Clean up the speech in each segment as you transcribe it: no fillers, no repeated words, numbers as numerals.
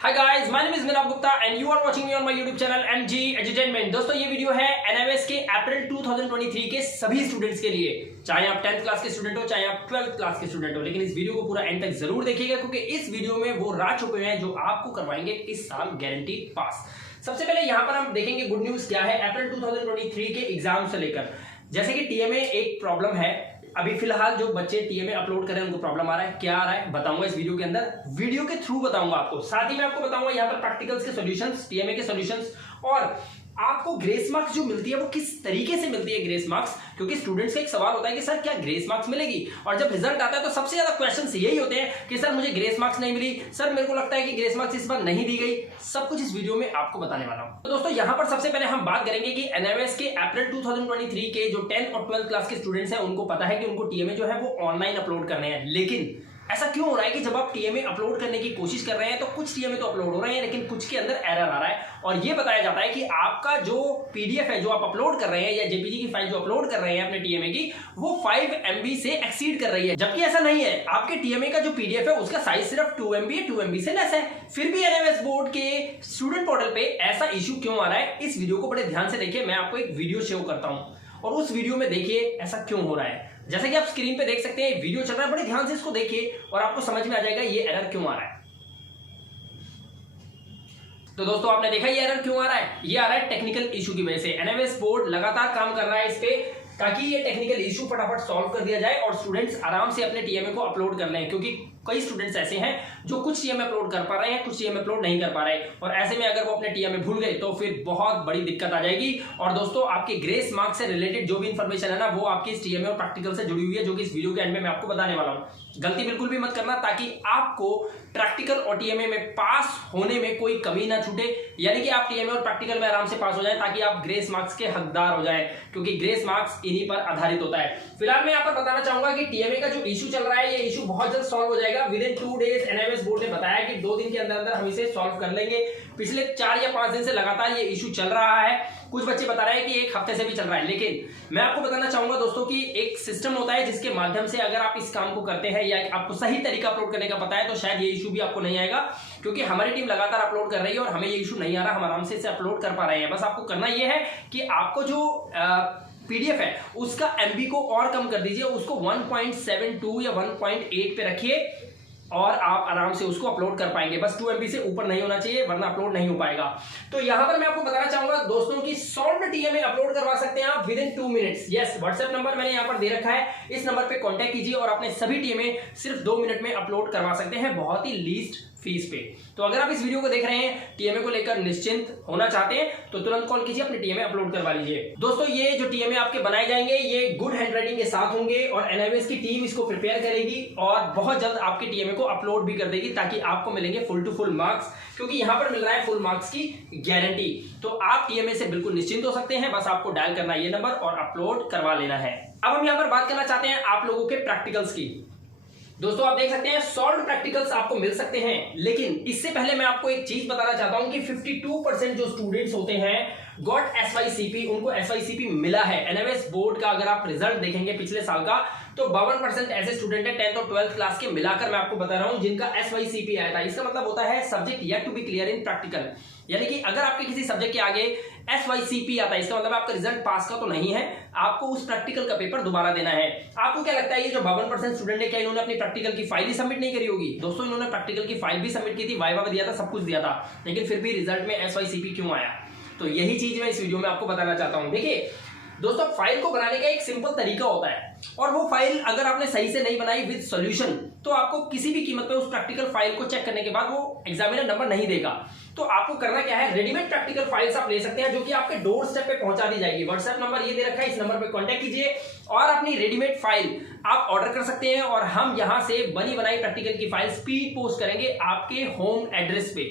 Hi guys, my name is Vinay Gupta and you are watching me on my YouTube channel MG Entertainment। दोस्तों ये video है NMS के अप्रैल 2023 के सभी students के लिए, चाहे आप 10th क्लास के स्टूडेंट हो चाहे आप 12th क्लास के स्टूडेंट हो, लेकिन इस वीडियो को पूरा एंड तक जरूर देखिएगा क्योंकि इस वीडियो में वो राज छुपे हुए हैं जो आपको करवाएंगे इस साल गारंटीड पास। सबसे पहले यहाँ पर हम देखेंगे गुड न्यूज क्या है अप्रैल 2023 के एग्जाम से लेकर। जैसे कि टीएमए एक प्रॉब्लम है, अभी फिलहाल जो बच्चे टीएमए अपलोड कर रहे हैं उनको प्रॉब्लम आ रहा है। क्या आ रहा है बताऊंगा इस वीडियो के अंदर, वीडियो के थ्रू बताऊंगा आपको। साथ ही मैं आपको बताऊंगा यहाँ पर प्रैक्टिकल्स के सॉल्यूशंस, टीएमए के सॉल्यूशंस, और आपको ग्रेस मार्क्स जो मिलती है वो किस तरीके से मिलती है ग्रेस मार्क्स, क्योंकि स्टूडेंट्स का एक सवाल होता है कि सर क्या ग्रेस मार्क्स मिलेगी, और जब रिजल्ट आता है तो सबसे ज्यादा क्वेश्चंस यही होते हैं कि सर मुझे ग्रेस मार्क्स नहीं मिली, सर मेरे को लगता है कि ग्रेस मार्क्स इस बार नहीं दी गई। सब कुछ इस वीडियो में आपको बताने वाला हूं। तो दोस्तों यहाँ पर सबसे पहले हम बात करेंगे कि एनएमएस के अप्रैल 2023 के जो 10th और 12th क्लास के स्टूडेंट्स हैं उनको पता है कि उनको टीएमए जो है वो ऑनलाइन अपलोड करने हैं, लेकिन ऐसा क्यों हो रहा है कि जब आप टीएमए अपलोड करने की कोशिश कर रहे हैं तो कुछ टीएमए तो अपलोड हो रहे हैं लेकिन कुछ के अंदर एरर आ रहा है, और ये बताया जाता है कि आपका जो पीडीएफ है जो आप अपलोड कर रहे हैं या जेपीजी की फाइल जो अपलोड कर रहे हैं अपने टीएमए की, वो 5 MB से एक्सीड कर रही है, जबकि ऐसा नहीं है। आपके टीएमए का जो पीडीएफ है उसका साइज सिर्फ 2 MB है, 2 MB से लेस है। फिर भी एनएमएस बोर्ड के स्टूडेंट पोर्टल पे ऐसा इश्यू क्यों आ रहा है, इस वीडियो को बड़े ध्यान से देखिए। मैं आपको एक वीडियो शो करता हूं और उस वीडियो में देखिए ऐसा क्यों हो रहा है। जैसा कि आप स्क्रीन पे देख सकते हैं वीडियो चल रहा है, बड़े ध्यान से इसको देखिए और आपको समझ में आ जाएगा ये एरर क्यों आ रहा है। तो दोस्तों आपने देखा ये एरर क्यों आ रहा है, ये आ रहा है टेक्निकल इशू की वजह से। एनएमएस बोर्ड लगातार काम कर रहा है इस पे ताकि ये टेक्निकल इशू फटाफट सॉल्व कर दिया जाए और स्टूडेंट्स आराम से अपने टीएमए को अपलोड कर लें, क्योंकि कई स्टूडेंट्स ऐसे हैं जो कुछ टीएमए अपलोड कर पा रहे हैं, कुछ टीएमए अपलोड नहीं कर पा रहे, और ऐसे में अगर वो अपने टीएमए भूल गए तो फिर बहुत बड़ी दिक्कत आ जाएगी। और दोस्तों आपके ग्रेस मार्क्स से रिलेटेड जो भी इंफॉर्मेशन है ना वो आपकी इस टीएमए और प्रैक्टिकल से जुड़ी हुई है, जो कि इस वीडियो के एंड में मैं आपको बताने वाला हूं। गलती बिल्कुल भी मत करना ताकि आपको प्रैक्टिकल और टीएमए में पास होने में कोई कमी ना छूटे, यानी कि आप टीएमए और प्रैक्टिकल में आराम से पास हो जाएं ताकि आप ग्रेस मार्क्स के हकदार हो जाएं, क्योंकि ग्रेस मार्क्स इन्हीं पर आधारित होता है। फिलहाल मैं यहाँ पर बताना चाहूंगा कि टीएमए का जो इशू चल रहा है ये इशू बहुत जल्द सॉल्व हो जाएगा। With in 2 days NMS board ने बताया कि 2 दिन के अंदर अंदर हम इसे सॉल्व कर लेंगे। पिछले 4 या 5 दिन से लगातार ये इशू चल रहा है, कुछ बच्चे बता रहे हैं कि 1 हफ्ते से भी चल रहा है, लेकिन मैं आपको बताना चाहूंगा दोस्तों कि एक सिस्टम होता है जिसके माध्यम से अगर आप इस काम को करते हैं या आपको सही तरीका अपलोड करने का पता है तो शायद ये इशू भी आपको नहीं आएगा, क्योंकि हमारी टीम लगातार अपलोड कर रही है और हमें ये इशू नहीं आ रहा, हम आराम से इसे अपलोड कर पा रहे हैं। बस आपको करना ये है कि आपको जो पीडीएफ है उसका एमबी को और कम कर दीजिए, उसको 1.72 या 1.8 पे रखिए और आप आराम से उसको अपलोड कर पाएंगे। बस 2 MB से ऊपर नहीं होना चाहिए वरना अपलोड नहीं हो पाएगा। तो यहां पर मैं आपको बताना चाहूंगा दोस्तों की सॉल्व्ड टीएमए अपलोड करवा सकते हैं आप with in 2 minutes. Yes, WhatsApp number मैंने यहां पर दे रखा है, इस नंबर पे कांटेक्ट कीजिए और अपने सभी टीएमए सिर्फ 2 मिनट में अपलोड करवा सकते हैं, बहुत ही लीस्ट फीस पे। तो अगर आप इस वीडियो को देख रहे हैं, टीएमए को लेकर निश्चिंत होना चाहते हैं तो तुरंत कॉल कीजिए, अपने टीएमए अपलोड करवा लीजिए। दोस्तों ये जो टीएमए आपके बनाए जाएंगे ये गुड हैंडराइटिंग के साथ होंगे और एनएमएस की टीम इसको प्रिपेयर करेगी और बहुत जल्द आपके टीएमए को अपलोड भी कर देगी ताकि आपको मिलेंगे फुल टू फुल मार्क्स, क्योंकि यहां पर मिल रहा है फुल मार्क्स की गारंटी। तो आप टीएमए से बिल्कुल निश्चिंत हो सकते हैं, बस आपको डायल करना ये नंबर और अपलोड करवा लेना है। अब हम यहां पर बात करना चाहते हैं आप लोगों के प्रैक्टिकल्स की। दोस्तों आप देख सकते हैं सॉल्व्ड प्रैक्टिकल्स आपको मिल सकते हैं, लेकिन इससे पहले मैं आपको एक चीज बताना चाहता हूं कि 52% जो स्टूडेंट्स होते हैं गॉट SYCP, उनको SYCP मिला है। एनएमएस बोर्ड का अगर आप रिजल्ट देखेंगे पिछले साल का तो 52% ऐसे स्टूडेंट है 10th और 12th क्लास के मिलाकर मैं आपको बता रहा हूं जिनका SYCP आया था। इसका मतलब होता है subject yet to be clear in practical, यानी कि अगर आपके किसी सब्जेक्ट के आगे SYCP आता है इसका मतलब आपका रिजल्ट पास का तो नहीं है, आपको उस प्रैक्टिकल का पेपर दोबारा देना है। आपको क्या लगता है ये जो 52% स्टूडेंट है क्या इन्होंने अपनी प्रैक्टिकल की फाइल ही सबमिट नहीं करी होगी? दोस्तों इन्होंने प्रैक्टिकल की फाइल भी सबमिट की थी, वाइवा भी दिया था, सब कुछ दिया था, लेकिन फिर भी रिजल्ट में SYCP क्यों आया? तो यही चीज मैं इस वीडियो में आपको बताना चाहता हूं। देखिए दोस्तों फाइल को बनाने का एक सिंपल तरीका होता है और वो फाइल अगर आपने सही से नहीं बनाई विद सॉल्यूशन तो आपको किसी भी कीमत पे उस प्रैक्टिकल फाइल को चेक करने के बाद वो एग्जामिनर नंबर नहीं देगा। तो आपको करना क्या है, रेडीमेड प्रैक्टिकल फाइल्स आप ले सकते हैं जो कि आपके डोर स्टेप पे पहुंचा दी जाएगी। व्हाट्सएप नंबर ये दे रखा है, इस नंबर पे कांटेक्ट कीजिए और अपनी रेडीमेड फाइल आप ऑर्डर कर सकते हैं और हम यहां से बनी बनाई प्रैक्टिकल की फाइल स्पीड पोस्ट करेंगे आपके होम एड्रेस पे।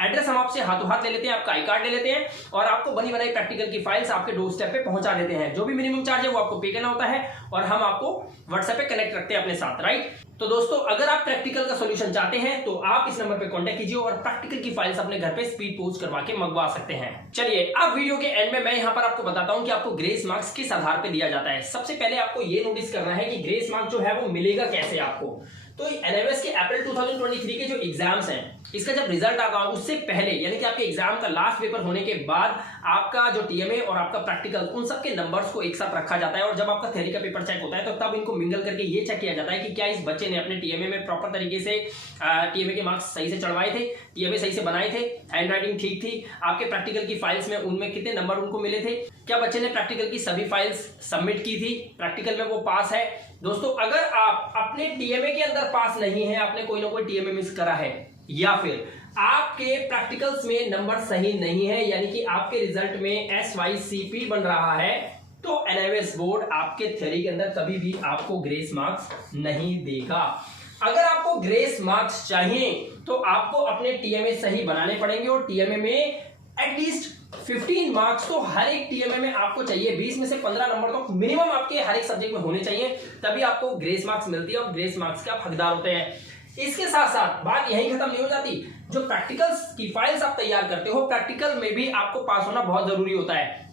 एड्रेस हम आपसे हाथों हाथ ले लेते हैं, आपका आई कार्ड ले लेते हैं और आपको बनी बनाई प्रैक्टिकल की फाइल्स आपके डोर स्टेप पे पहुंचा देते हैं। जो भी मिनिमम चार्ज है वो आपको पे करना होता है और हम आपको व्हाट्सएप पे कनेक्ट रखते हैं अपने साथ, राइट। तो दोस्तों अगर आप प्रैक्टिकल का सॉल्यूशन चाहते हैं तो आप इस नंबर पे कांटेक्ट कीजिए और प्रैक्टिकल की फाइल्स अपने घर पे स्पीड पोस्ट करवा के मंगवा सकते हैं। चलिए अब वीडियो के एंड में मैं यहाँ पर आपको बताता हूँ कि आपको ग्रेस मार्क्स किस आधार पे दिया जाता है। सबसे पहले आपको ये नोटिस करना है कि ग्रेस मार्क्स जो है वो मिलेगा कैसे आपको। तो एनएमएस के अप्रैल 2023 के जो एग्जाम्स हैं इसका जब रिजल्ट आता है उससे पहले यानी कि आपके एग्जाम का लास्ट पेपर होने के बाद आपका जो टीएमए और आपका प्रैक्टिकल उन सब के नंबर्स को एक साथ रखा जाता है और जब आपका थ्योरी का पेपर चेक होता है तो तब इनको मिंगल करके ये चेक किया जाता है कि क्या इस बच्चे ने अपने टीएमए में प्रॉपर तरीके से टीएमए के मार्क्स सही से चढ़वाए थे, टीएमए सही से बनाए थे, हैंड राइटिंग ठीक थी, आपके प्रैक्टिकल की फाइल्स में उनमें कितने नंबर उनको मिले थे, क्या बच्चे ने प्रैक्टिकल की सभी फाइल्स सबमिट की थी, प्रैक्टिकल में वो पास है। दोस्तों अगर आप अपने टीएमए के अंदर पास नहीं है, आपने कोई ना कोई टीएमए मिस करा है या फिर आपके प्रैक्टिकल्स में नंबर सही नहीं है यानी कि आपके रिजल्ट में SYCP बन रहा है तो NIOS बोर्ड आपके थ्योरी के अंदर कभी भी आपको ग्रेस मार्क्स नहीं देगा। अगर आपको ग्रेस मार्क्स चाहिए तो आपको अपने टीएमए सही बनाने पड़ेंगे और टीएमए में एटलीस्ट 15 मार्क्स तो हर एक टीएमए में आपको चाहिए, 20 में से 15 नंबर तो मिनिमम आपके हर एक सब्जेक्ट में होने चाहिए, तभी आपको ग्रेस मार्क्स मिलती है और ग्रेस मार्क्स के आप हकदार होते हैं। इसके साथ साथ बात यही खत्म नहीं हो जाती, जो प्रैक्टिकल्स की फाइल्स आप तैयार करते हो प्रैक्टिकल में भी आपको पास होना बहुत जरूरी होता है।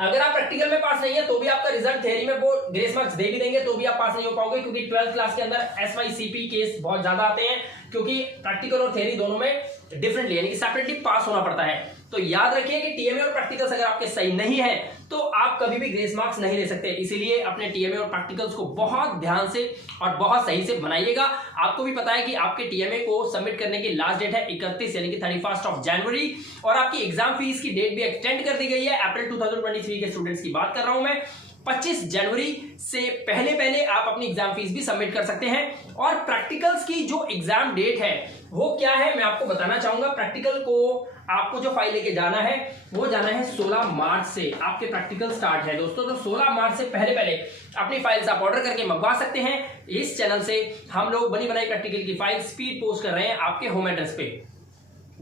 अगर आप प्रैक्टिकल में पास नहीं है तो भी आपका रिजल्ट थ्योरी में वो ग्रेस मार्क्स दे भी देंगे तो भी आप पास नहीं हो पाओगे, क्योंकि 12th क्लास के अंदर SYCP केस बहुत ज्यादा आते हैं, क्योंकि प्रैक्टिकल और थ्योरी दोनों में डिफरेंटली यानी कि सेपरेटली पास होना पड़ता है। तो याद रखिए कि टीएमए और प्रैक्टिकल्स अगर आपके सही नहीं है तो आप कभी भी ग्रेस मार्क्स नहीं ले सकते, इसीलिए अपने टीएमए और प्रैक्टिकल्स को बहुत ध्यान से और बहुत सही से बनाइएगा। आपको भी पता है कि आपके टीएमए को सबमिट करने की लास्ट डेट है 31 यानी कि 31 जनवरी और आपकी एग्जाम फीस की डेट भी एक्सटेंड कर दी गई है। अप्रैल 2023 के स्टूडेंट्स की बात कर रहा हूं मैं। 25 जनवरी से पहले आप अपनी एग्जाम फीस भी सबमिट कर सकते हैं। और प्रैक्टिकल्स की जो एग्जाम डेट है वो क्या है मैं आपको बताना चाहूंगा। प्रैक्टिकल को आपको जो फाइल लेके जाना है वो जाना है 16 मार्च से आपके प्रैक्टिकल स्टार्ट है दोस्तों। तो 16 मार्च से पहले अपनी फाइल्स आप ऑर्डर करके मंगवा सकते हैं। इस चैनल से हम लोग बनी बनाई प्रैक्टिकल की फाइल स्पीड पोस्ट कर रहे हैं आपके होम एड्रेस पे।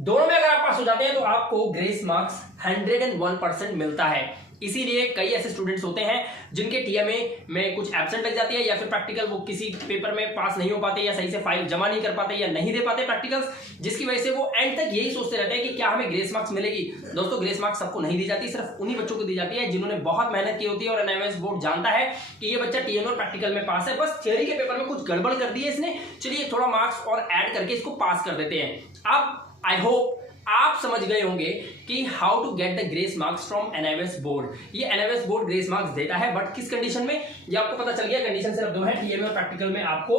दोनों में अगर आप पास हो जाते हैं तो आपको ग्रेस मार्क्स 101% मिलता है। इसीलिए कई ऐसे स्टूडेंट्स होते हैं जिनके टीएमए में कुछ एब्सेंट लग जाती है या फिर प्रैक्टिकल वो किसी पेपर में पास नहीं हो पाते या सही से फाइल जमा नहीं कर पाते या नहीं दे पाते प्रैक्टिकल्स, जिसकी वजह से वो एंड तक यही सोचते रहते हैं कि क्या हमें ग्रेस मार्क्स मिलेगी। दोस्तों ग्रेस मार्क्स सबको नहीं दी जाती, सिर्फ उन्हीं बच्चों को दी जाती है जिन्होंने बहुत मेहनत की होती है और NIOS बोर्ड जानता है कि ये बच्चा टीएमए और प्रैक्टिकल में पास है, बस थ्योरी के पेपर में कुछ गड़बड़ कर दी है इसने, चलिए थोड़ा मार्क्स और ऐड करके इसको पास कर देते हैं। अब आई होप आप समझ गए होंगे कि how to get the grace marks from NIOS board. ये NIOS बोर्ड ग्रेस मार्क्स देता है, बट किस कंडीशन में ये आपको पता चल गया। कंडीशन सिर्फ दो है, टीएमए और प्रैक्टिकल में आपको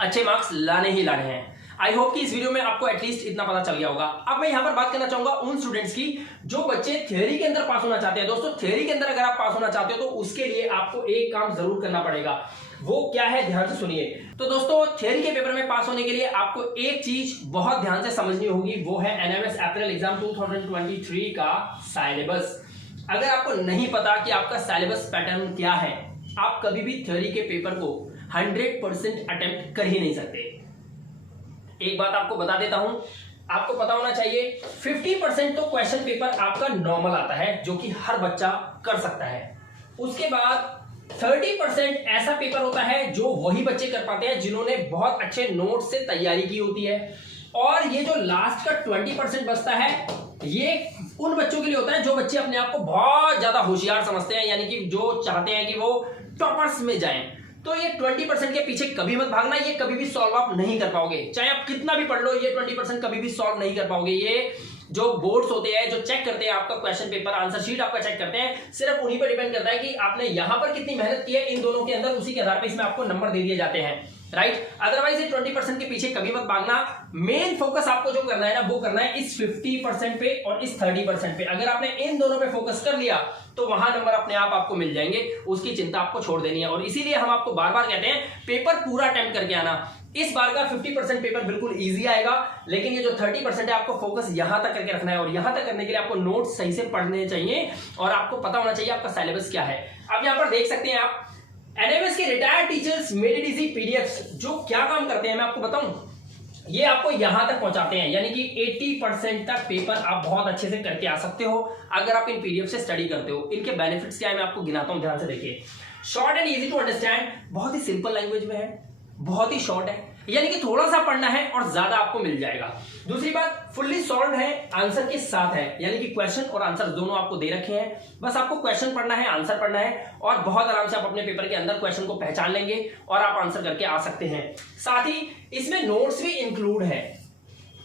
अच्छे मार्क्स लाने ही लाने हैं। आई होप कि इस वीडियो में आपको एटलीस्ट इतना पता चल गया होगा। अब मैं यहां पर बात करना चाहूंगा उन स्टूडेंट्स की जो बच्चे थ्योरी के अंदर पास होना चाहते हैं। दोस्तों थ्योरी के अंदर अगर आप पास होना चाहते हो तो उसके लिए आपको एक काम जरूर करना पड़ेगा, वो क्या है ध्यान से सुनिए। तो दोस्तों थ्योरी के पेपर में पास होने के लिए आपको एक चीज बहुत ध्यान से समझनी होगी, वो है NIOS अप्रैल एग्जाम 2023 का सिलेबस। अगर आपको नहीं पता कि आपका सिलेबस पैटर्न क्या है, आप कभी भी थ्योरी के पेपर को 100% अटेम्प्ट कर ही नहीं सकते। एक बात आपको बता देता हूं, आपको पता होना चाहिए 50% तो क्वेश्चन पेपर आपका नॉर्मल आता है जो कि हर बच्चा कर सकता है। उसके बाद 30% ऐसा पेपर होता है जो वही बच्चे कर पाते हैं जिन्होंने बहुत अच्छे नोट से तैयारी की होती है। और ये जो लास्ट का 20% बचता है ये उन बच्चों के लिए होता है जो बच्चे अपने आप को बहुत ज्यादा होशियार समझते हैं, यानी कि जो चाहते हैं कि वो टॉपर्स में जाएं। तो ये 20% के पीछे कभी मत भागना, ये कभी भी सॉल्व आप नहीं कर पाओगे, चाहे आप कितना भी पढ़ लो, ये 20% कभी भी सॉल्व नहीं कर पाओगे। ये जो बोर्ड्स होते हैं जो चेक करते हैं आपका क्वेश्चन पेपर, आंसर शीट आपका चेक करते हैं, सिर्फ उन्हीं पर डिपेंड करता है कि आपने यहां पर कितनी मेहनत की है इन दोनों के अंदर, उसी के आधार पर इसमें आपको नंबर दे दिए जाते हैं, राइट। अदरवाइज ये 20% के पीछे कभी मत भागना। मेन फोकस आपको जो करना है ना वो करना है इस 50% पे और इस 30% पे। अगर आपने इन दोनों पे फोकस कर लिया तो वहां नंबर अपने आप आपको मिल जाएंगे, उसकी चिंता आपको छोड़ देनी है। और इसीलिए हम आपको बार बार कहते हैं पेपर पूरा अटेम्प्ट करके आना। इस बार का 50% पेपर बिल्कुल इजी आएगा, लेकिन ये जो 30% है आपको फोकस यहां तक करके रखना है। और यहां तक करने के लिए आपको नोट्स सही से पढ़ने चाहिए और आपको पता होना चाहिए आपका सिलेबस क्या है। अब यहां पर देख सकते हैं आप NIOS के retired teachers made it easy PDFs जो क्या काम करते हैं मैं आपको बताऊं, ये आपको यहां तक पहुंचाते हैं, यानी कि 80% तक पेपर आप बहुत अच्छे से करके आ सकते हो अगर आप इन पीडीएफ से स्टडी करते हो। इनके बेनिफिट्स क्या है मैं आपको गिनाता हूं, ध्यान से देखिए। Short and easy to understand, बहुत ही सिंपल लैंग्वेज में है, बहुत ही शॉर्ट है, यानी कि थोड़ा सा पढ़ना है और ज्यादा आपको मिल जाएगा। दूसरी बात फुल्ली सॉल्व है, आंसर के साथ है, यानी कि क्वेश्चन और आंसर दोनों आपको दे रखे हैं, बस आपको क्वेश्चन पढ़ना है, आंसर पढ़ना है और बहुत आराम से आप अपने पेपर के अंदर क्वेश्चन को पहचान लेंगे और आप आंसर करके आ सकते हैं। साथ ही इसमें नोट्स भी इंक्लूड है,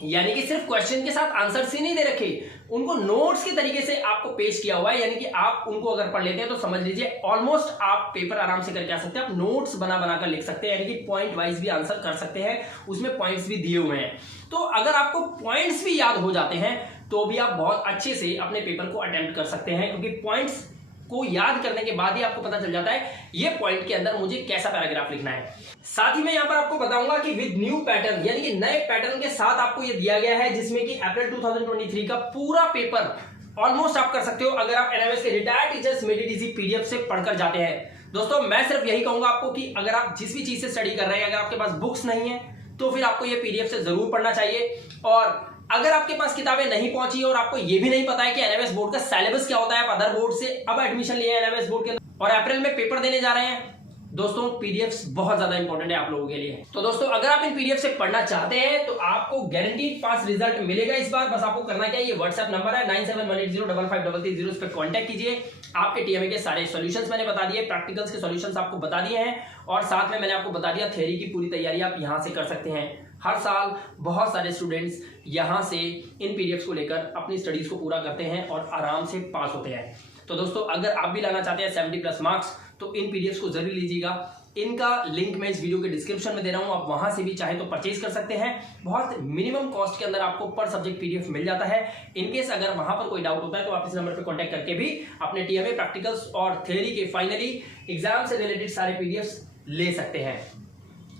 यानी कि सिर्फ क्वेश्चन के साथ आंसर से नहीं दे रखे, उनको नोट्स के तरीके से आपको पेश किया हुआ है। यानी कि आप उनको अगर पढ़ लेते हैं तो समझ लीजिए ऑलमोस्ट आप पेपर आराम से करके आ सकते हैं। आप नोट्स बना कर लिख सकते हैं, यानी कि पॉइंट वाइज भी आंसर कर सकते हैं, उसमें पॉइंट्स भी दिए हुए हैं। तो अगर आपको पॉइंट्स भी याद हो जाते हैं तो भी आप बहुत अच्छे से अपने पेपर को अटेम्प्ट कर सकते हैं, क्योंकि पॉइंट्स को याद करने के बाद ही आपको पता चल जाता है ये पॉइंट के अंदर मुझे कैसा पैराग्राफ लिखना है। साथ ही मैं यहां पर आपको बताऊंगा कि विद न्यू पैटर्न, यानी कि नए पैटर्न के साथ आपको ये दिया गया है, जिसमें कि अप्रैल 2023 का पूरा पेपर ऑलमोस्ट आप कर सकते हो अगर आप एनएमएस के retired teachers made it easy PDF से पढ़कर जाते हैं। दोस्तों मैं सिर्फ यही कहूंगा आपको कि अगर आप जिस भी चीज से स्टडी कर रहे हैं, अगर आपके पास बुक्स नहीं है तो फिर आपको ये पीडीएफ से जरूर पढ़ना चाहिए। और अगर आपके पास किताबें नहीं पहुंची और आपको ये भी नहीं पता है कि एनएमएस बोर्ड का सिलेबस क्या होता है, आप अदर बोर्ड से अब एडमिशन लिए एनएमएस बोर्ड के अंदर और अप्रैल में पेपर देने जा रहे हैं, दोस्तों पीडीएफ्स बहुत ज्यादा इंपॉर्टेंट है आप लोगों के लिए। तो दोस्तों अगर आप इन पीडीएफ से पढ़ना चाहते हैं तो आपको गारंटीड पास रिजल्ट मिलेगा इस बार। बस आपको करना क्या है, ये व्हाट्सएप नंबर है 9718055330, इस पर कांटेक्ट कीजिए। आपके टीएमए के सारे सॉल्यूशंस मैंने बता दिए, प्रैक्टिकल्स के सॉल्यूशंस आपको बता दिए हैं, और साथ में मैंने आपको बता दिया थ्योरी की पूरी तैयारी आप यहां से कर सकते हैं। हर साल बहुत सारे स्टूडेंट्स यहां से इन पीडीएफ्स को लेकर अपनी स्टडीज को पूरा करते हैं और आराम से पास होते हैं। तो दोस्तों अगर आप भी लाना चाहते हैं 70+ मार्क्स तो इन पीडीएफ्स को जरूर लीजिएगा। इनका लिंक मैं इस वीडियो के डिस्क्रिप्शन में दे रहा हूं, आप वहां से भी चाहे तो परचेज कर सकते हैं। बहुत मिनिमम कॉस्ट के अंदर आपको पर सब्जेक्ट पीडीएफ मिल जाता है। इनकेस अगर वहां पर कोई डाउट होता है तो आप इस नंबर पर कॉन्टैक्ट करके भी अपने टीएमए प्रैक्टिकल्स और थ्योरी के फाइनली एग्जाम से रिलेटेड सारे पीडीएफ्स ले सकते हैं।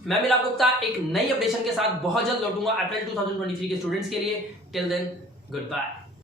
मैं मिलाप गुप्ता एक नई अपडेशन के साथ बहुत जल्द लौटूंगा अप्रैल 2023 के स्टूडेंट्स के लिए। Till then good bye.